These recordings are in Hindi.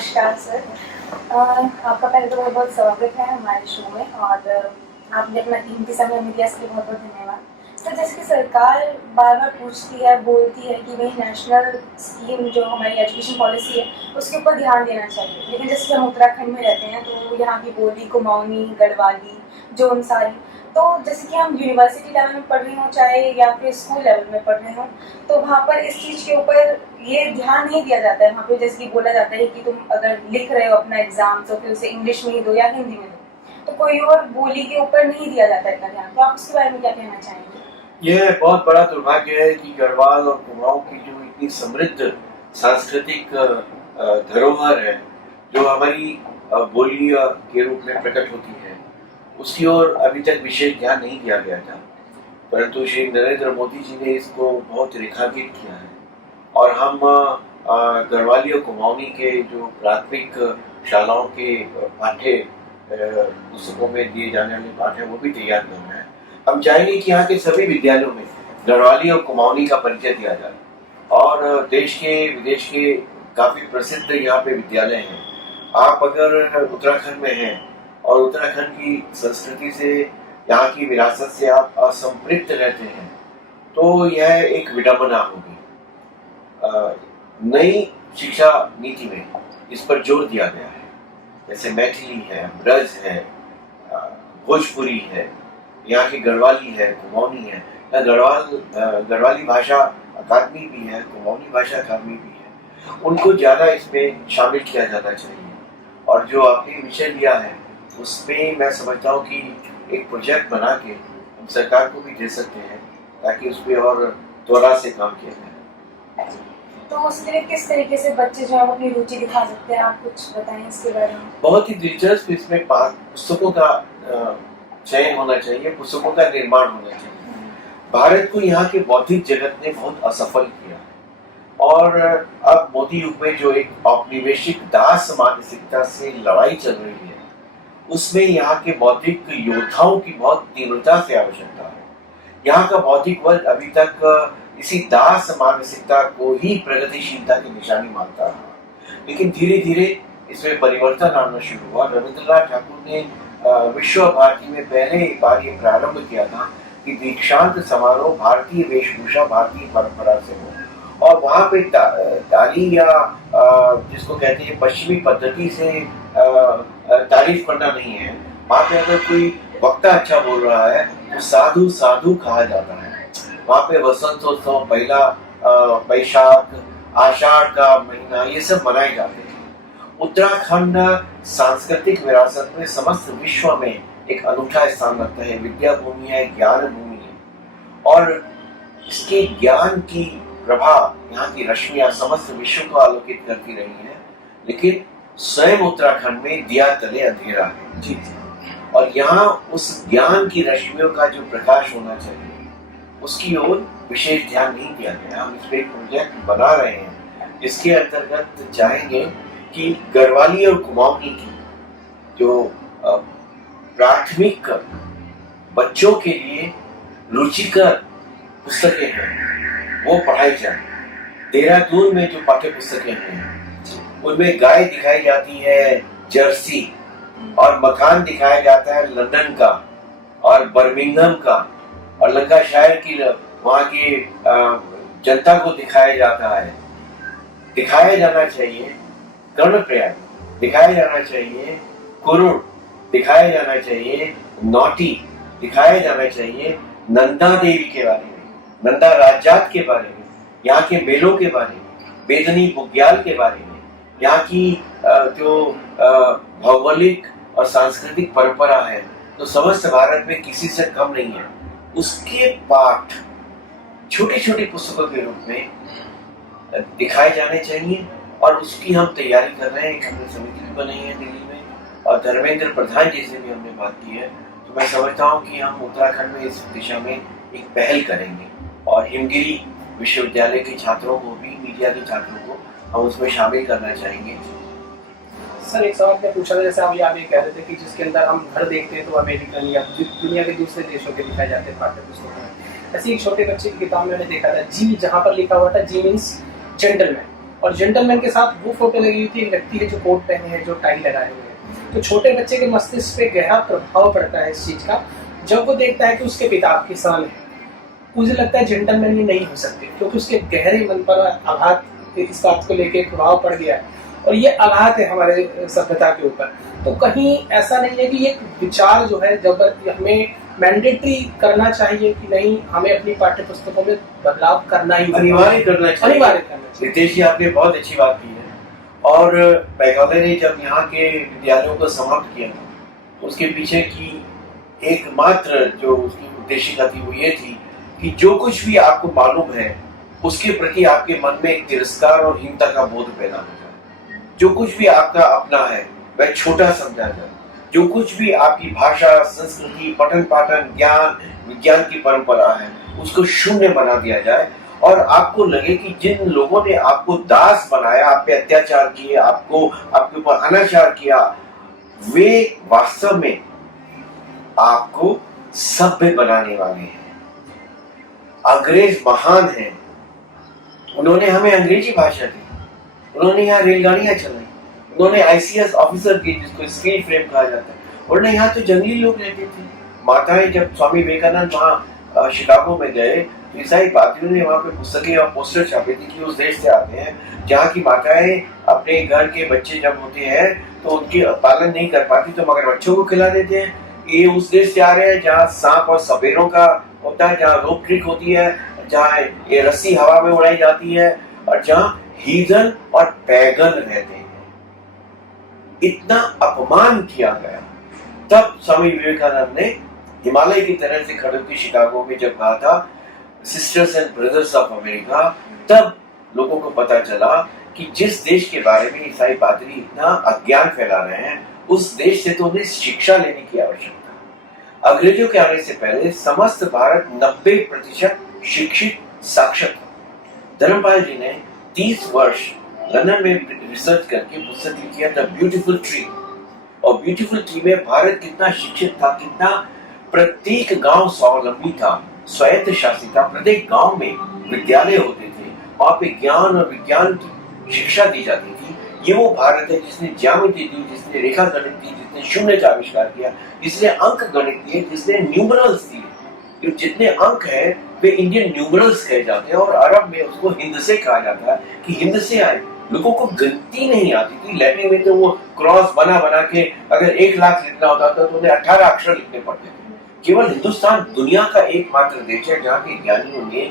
नमस्कार सर। आपका पहले तो बहुत बहुत स्वागत है हमारे शो में और आपने अपना कीमती समय हमें दिया इसके लिए बहुत बहुत धन्यवाद। सर जैसे कि सरकार बार बार पूछती है बोलती है कि भाई नेशनल स्कीम जो हमारी एजुकेशन पॉलिसी है उसके ऊपर ध्यान देना चाहिए, लेकिन जैसे हम उत्तराखंड में रहते हैं तो यहाँ की बोली कुमाऊनी, गढ़वाली, जौनसारी, तो जैसे कि हम यूनिवर्सिटी लेवल में पढ़ रहे हों चाहे या फिर स्कूल लेवल में पढ़ रहे हों तो वहाँ पर इस चीज़ के ऊपर ये ध्यान नहीं दिया जाता है। वहाँ पे जैसे कि बोला जाता है कि तुम अगर लिख रहे हो अपना एग्जाम तो फिर उसे इंग्लिश में ही दो या हिंदी में दो, तो कोई और बोली के ऊपर नहीं दिया जाता इतना ध्यान। तो आप उसके बारे में क्या कहना चाहेंगे? यह बहुत बड़ा दुर्भाग्य है कि गढ़वाल और कुमाऊं की जो इतनी समृद्ध सांस्कृतिक धरोहर है जो हमारी बोली के रूप में प्रकट होती है, उसकी ओर अभी तक विशेष ध्यान नहीं दिया गया था। परंतु श्री नरेंद्र मोदी जी ने इसको बहुत रेखांकित किया है और हम गढ़वाली और कुमाऊनी के जो प्राथमिक शालाओं के पाठ्य पुस्तकों में दिए जाने वाले पाठ है वो भी तैयार कर रहे हैं। हम चाहेंगे कि यहाँ के सभी विद्यालयों में गढ़वाली और कुमाऊनी का परिचय दिया जाए और देश के विदेश के काफी प्रसिद्ध यहाँ पे विद्यालय हैं। आप अगर उत्तराखंड में हैं और उत्तराखंड की संस्कृति से, यहाँ की विरासत से आप असंपृक्त रहते हैं तो यह एक विडंबना होगी। नई शिक्षा नीति में इस पर जोर दिया गया है, जैसे मैथिली है, ब्रज है, भोजपुरी है, यहाँ की गढ़वाली है, कुमाऊनी है। गढ़वाली भाषा अकादमी भी है, कुमाऊनी भाषा अकादमी भी है, उनको ज़्यादा इसमें शामिल किया जाना चाहिए। और जो आपने विषय लिया है उसमें मैं समझता हूँ कि एक प्रोजेक्ट बना के हम सरकार को भी दे सकते हैं ताकि उस पर और त्वरा से काम किया जाए। तो उसके लिए किस तरीके से बच्चे जो है अपनी रुचि दिखा सकते हैं, आप कुछ बताएं इसके बारे में? बहुत ही दिलचस्प इसमें पुस्तकों का चयन होना चाहिए, पुस्तकों का निर्माण होना चाहिए। भारत को यहाँ के बौद्धिक जगत ने बहुत असफल किया और अब मोदी युग में जो एक औपनिवेशिक दास मानसिकता से लड़ाई चल रही है उसमें यहाँ के बौद्धिक योद्धाओं की बहुत तीव्रता से आवश्यकता है। यहाँ का बौद्धिक वर्ग अभी तक इसी दास मानसिकता को ही प्रगतिशीलता की निशानी मानता रहा, लेकिन धीरे धीरे इसमें परिवर्तन आना शुरू हुआ। रविंद्रनाथ ठाकुर ने विश्व भारती में पहले बार ये प्रारंभ किया था कि दीक्षांत समारोह भारतीय वेशभूषा, भारतीय परंपरा से हो और वहाँ पे ताली या जिसको कहते हैं पश्चिमी पद्धति से तारीफ करना नहीं है। वहाँ पे अगर कोई वक्ता अच्छा बोल रहा है तो साधु साधु कहा जाता है। वहाँ पे वसंतोत्सव, पहला बैशाख, आषाढ़ का महीना, ये सब मनाए जाते हैं। उत्तराखंड सांस्कृतिक विरासत में समस्त विश्व में एक अनूठा स्थान रखता है। विद्या भूमि है, ज्ञान भूमि है और इसके ज्ञान की प्रभा, यहाँ की रश्मियां समस्त विश्व को आलोकित करती रही है, लेकिन स्वयं उत्तराखंड में दिया तले अंधेरा है जी। और यहाँ उस ज्ञान की रश्मियों का जो प्रकाश होना चाहिए उसकी ओर विशेष ध्यान नहीं दिया गया। हम इस पे एक प्रोजेक्ट बना रहे हैं जिसके अंतर्गत चाहेंगे कि गढ़वाली और कुमाऊनी की जो प्राथमिक बच्चों के लिए रुचिकर पुस्तकें हैं वो पढ़ाई जाए। देहरादून में जो पाठ्य पुस्तकें हैं उनमें गाय दिखाई जाती है जर्सी और मकान दिखाया जाता है लंदन का और बर्मिंघम का और लंकाशायर की वहाँ की जनता को दिखाया जाता है। दिखाया जाना चाहिए कर्णप्रयाग, दिखाया जाना चाहिए कुरुड़, दिखाया जाना चाहिए नौटी, दिखाया जाना चाहिए नंदा देवी के बारे में, नंदा राजात के बारे में, यहाँ के मेलों के बारे में, बेदनी बुग्याल के बारे में, यहाँ की जो भौगोलिक और सांस्कृतिक परंपरा है तो समस्त भारत में किसी से कम नहीं है। उसके पाठ छोटी छोटी पुस्तकों के रूप में दिखाए जाने चाहिए और उसकी हम तैयारी कर रहे हैं। एक हमने समिति भी बनाई है दिल्ली में और धर्मेंद्र प्रधान जी से भी हमने बात की है। तो मैं समझता हूँ कि हम उत्तराखंड में इस दिशा में एक पहल करेंगे और हिमगिरी विश्वविद्यालय के छात्रों को भी, मीडिया के छात्रों को हम उसमें शामिल करना चाहेंगे। सर एक सवाल मैं पूछा था, जैसे आप ये कह रहे थे कि जिसके अंदर हम घर देखते हैं तो अमेरिकन या दुनिया के दूसरे देशों के दिखाए जाते हैं पाठ्य पुस्तकों में। ऐसे एक छोटे बच्चे की किताब में मैंने देखा था जी, जहाँ पर लिखा हुआ था जी मीन्स जेंटलमैन, और जेंटलमैन के साथ वो फोटो लगी हुई थी, एक व्यक्ति है जो कोट पहने हैं, जो टाई लगाए हुए हैं। तो छोटे बच्चे के मस्तिष्क पे गहरा प्रभाव पड़ता है इस चीज का, जब वो देखता है कि उसके पिता किसान है। मुझे लगता है जेंटलमैन ही नहीं हो सकते, क्योंकि उसके गहरे मन पर आघात, इस बात को लेके प्रभाव पड़ गया है, और ये आघात है हमारे सभ्यता के ऊपर। तो कहीं ऐसा नहीं है कि एक विचार जो है जब हमें मैंडेटरी करना चाहिए कि नहीं, हमें अपनी पाठ्य पुस्तकों में बदलाव करना ही अनिवार्य करना चाहिए। रितेश जी, आपने बहुत अच्छी बात की है। और मैकाले ने जब यहाँ के विद्यालयों को समाप्त किया था, उसके पीछे की एकमात्र जो उसकी उद्देशिका थी वो ये थी कि जो कुछ भी आपको मालूम है उसके प्रति आपके मन में एक तिरस्कार और हीनता का बोध पैदा हो जाए। जो कुछ भी आपका अपना है वह छोटा समझा जाए। जो कुछ भी आपकी भाषा, संस्कृति, पठन पाठन, ज्ञान, विज्ञान की परंपरा है उसको शून्य बना दिया जाए, और आपको लगे कि जिन लोगों ने आपको दास बनाया, आप पे अत्याचार किए, आपके ऊपर अनाचार किया, वे वास्तव में आपको सभ्य बनाने वाले हैं। अंग्रेज महान हैं, उन्होंने हमें अंग्रेजी भाषा दी, उन्होंने यहाँ रेलगाड़ियां चलाई, उन्होंने ICS ऑफिसर की, जिसको स्टील फ्रेम कहा जाता है, उन्होंने यहाँ तो जंगली लोग रहते थे। माताएं, जब स्वामी विवेकानंद वहाँ शिकागो में गए तो ईसाई पादरियों ने वहाँ पे पुस्तकें और पोस्टर छापे थे कि उस देश से आते हैं जहाँ की माताएं अपने घर के बच्चे जब होते हैं तो उनके पालन नहीं कर पाती तो मगर बच्चों को खिला देते हैं। ये उस देश से आ रहे हैं जहाँ सांप और सपेरों का होता है, जहाँ रोप ट्रिक होती है, जहाँ ये रस्सी हवा में उड़ाई जाती है, और जहाँ हीदन और पैगन रहते हैं। इतना अपमान किया गया। तब स्वामी विवेकानंद ने हिमालय की तरह से खड़े होकर शिकागो में जब कहा था sisters and brothers of America, तब लोगों को पता चला कि जिस देश के बारे में ईसाई पादरी इतना अज्ञान फैला रहे हैं उस देश से तो उन्हें शिक्षा लेने की आवश्यकता। अंग्रेजों के आने से पहले समस्त भारत 90% शिक्षित साक्षर था। धर्मपाल जी ने 30 वर्ष लंदन में रिसर्च करके पुस्तक लिखी है द ब्यूटीफुल ट्री, और ब्यूटीफुल ट्री में भारत कितना शिक्षित था, कितना प्रत्येक गांव स्वावलंबी था, स्वायत्त शासित था, प्रत्येक गांव में विद्यालय होते थे, वहां पे ज्ञान और विज्ञान की शिक्षा दी जाती थी। ये वो भारत है जिसने ज्यामिति दी, जिसने रेखा गणित दी, जिसने शून्य का आविष्कार किया, जिसने अंक गणित दिए, जिसने न्यूमरल्स दिए। जितने अंक है वे इंडियन न्यूमरल्स कहे जाते हैं, और अरब में उसको हिंद से कहा जाता है कि हिंद से आए। लोगों को गिनती नहीं आती थी। लैटिन में तो वो क्रॉस बना बना के अगर 1 लाख लिखना होता था तो उन्हें 18 अक्षर लिखने पड़ते थे। केवल हिंदुस्तान दुनिया का एकमात्र देश है जहाँ के ज्ञानियों ने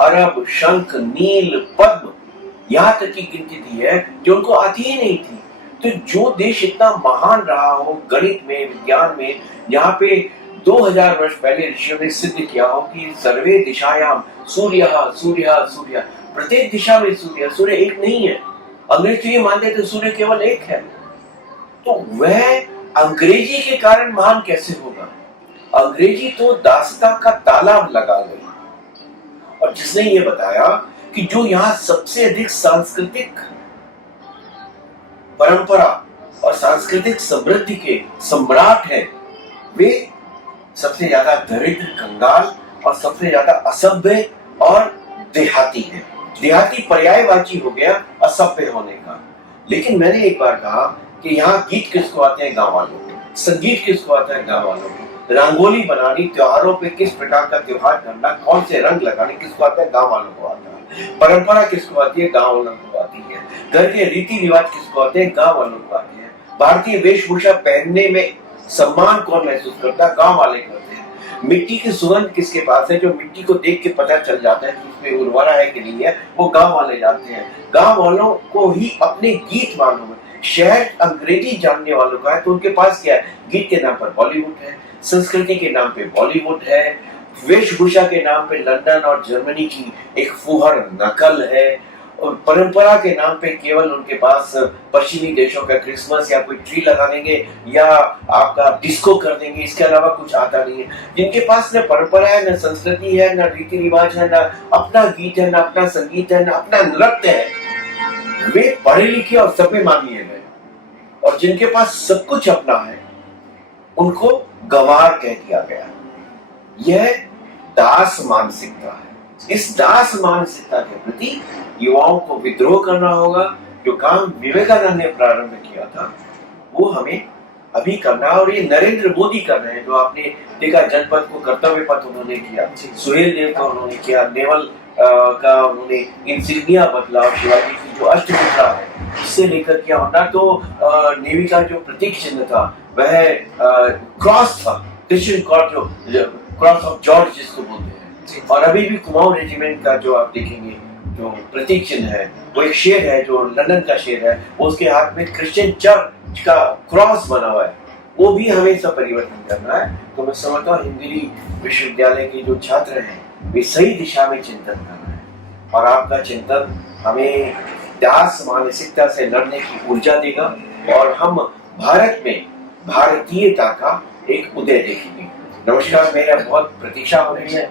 अरब, शंख, नील, पद्म यहाँ तक की गिनती दी है जो उनको आती ही नहीं थी। तो जो देश इतना महान रहा हो गणित में, विज्ञान में, यहाँ पे 2000 वर्ष पहले ऋषियों ने सिद्ध किया हो कि सर्वे दिशायाम सूर्यः सूर्यः सूर्यः, प्रत्येक दिशा में सूर्य, सूर्य एक नहीं है। अंग्रेज तो ये मानते थे सूर्य केवल एक है। तो वह अंग्रेजी के कारण महान कैसे होगा? अंग्रेजी तो दासता का तालाब लगा गई, और जिसने ये बताया कि जो यहाँ सबसे अधिक सांस्कृतिक परंपरा और सांस्कृतिक समृद्धि के सम्राट हैं, वे सबसे ज्यादा दरिद्र, कंगाल और सबसे ज्यादा असभ्य और देहाती है। देहाती पर्यायवाची हो गया असभ्य होने का। लेकिन मैंने एक बार कहा कि यहाँ गीत किसको आते हैं? गांव वालों को। संगीत किसको आता है? गांव वालों को। रंगोली बनानी, त्योहारों पे किस प्रकार का त्योहार करना, कौन से रंग लगाने किसको आता है? गांव वालों को आता है। परंपरा किसको आती है? गांव वालों को आती है। घर के रीति रिवाज किसको आते हैं? गांव वालों को आते हैं। भारतीय वेशभूषा पहनने में सम्मान कौन महसूस करता है? गांव वाले करते हैं। मिट्टी की सुगंध किसके पास है? जो मिट्टी को देख के पता चल जाता है कि उसमें उर्वरा है कि नहीं है, वो गांव वाले जानते हैं। गांव वालों को ही अपने गीत मालूम है। शहर अंग्रेजी जानने वालों का है तो उनके पास क्या है? गीत के नाम पर बॉलीवुड है, संस्कृति के नाम पे बॉलीवुड है, वेशभूषा के नाम पे लंदन और जर्मनी की एक फुहर नकल है, और परंपरा के नाम पे केवल उनके पास पश्चिमी देशों का क्रिसमस या कोई ट्री लगा देंगे या आपका डिस्को कर देंगे, इसके अलावा कुछ आता नहीं है। जिनके पास न परंपरा है, न संस्कृति है, न रीति रिवाज है, न अपना गीत है, न अपना संगीत है, न अपना नृत्य है, वे पढ़े लिखे और सभ्य मान लिए गए। और जिनके पास सब कुछ अपना है उनको गंवार कह दिया गया। यह दास मानसिकता है। इस दास मानसिकता के प्रति युवाओं को विद्रोह करना होगा। जो काम विवेकानंद ने प्रारंभ किया था वो हमें अभी करना है, और ये नरेंद्र मोदी कर रहे हैं। जो आपने देखा, जनपद को कर्तव्य पथ उन्होंने किया, सुहेल देव का उन्होंने किया, नेवल का उन्होंने इंसिग्निया बदला, और शिवाजी की जो अष्टमुद्रा है इससे लेकर किया। वरना तो नेवी का जो प्रतीक चिन्ह था वह क्रॉस था, क्रिश्चियन क्रॉस, जो क्रॉस ऑफ जॉर्ज जिसको बोलते हैं। और अभी भी कुमाऊं रेजिमेंट का जो आप देखेंगे जो प्रतीक चिन्ह है वो एक शेर है, जो लंदन का शेर है, उसके हाथ में क्रिश्चियन चर्च का क्रॉस बना हुआ है। वो भी हमें सब परिवर्तन करना है। तो मैं समझता हूँ हिंदी विश्वविद्यालय के जो छात्र हैं वे सही दिशा में चिंतन करना है, और आपका चिंतन हमें दास मानसिकता से लड़ने की ऊर्जा देगा, और हम भारत में भारतीयता का एक उदय देखेंगे। नमस्कार, मेरा बहुत प्रतीक्षा हो रही है।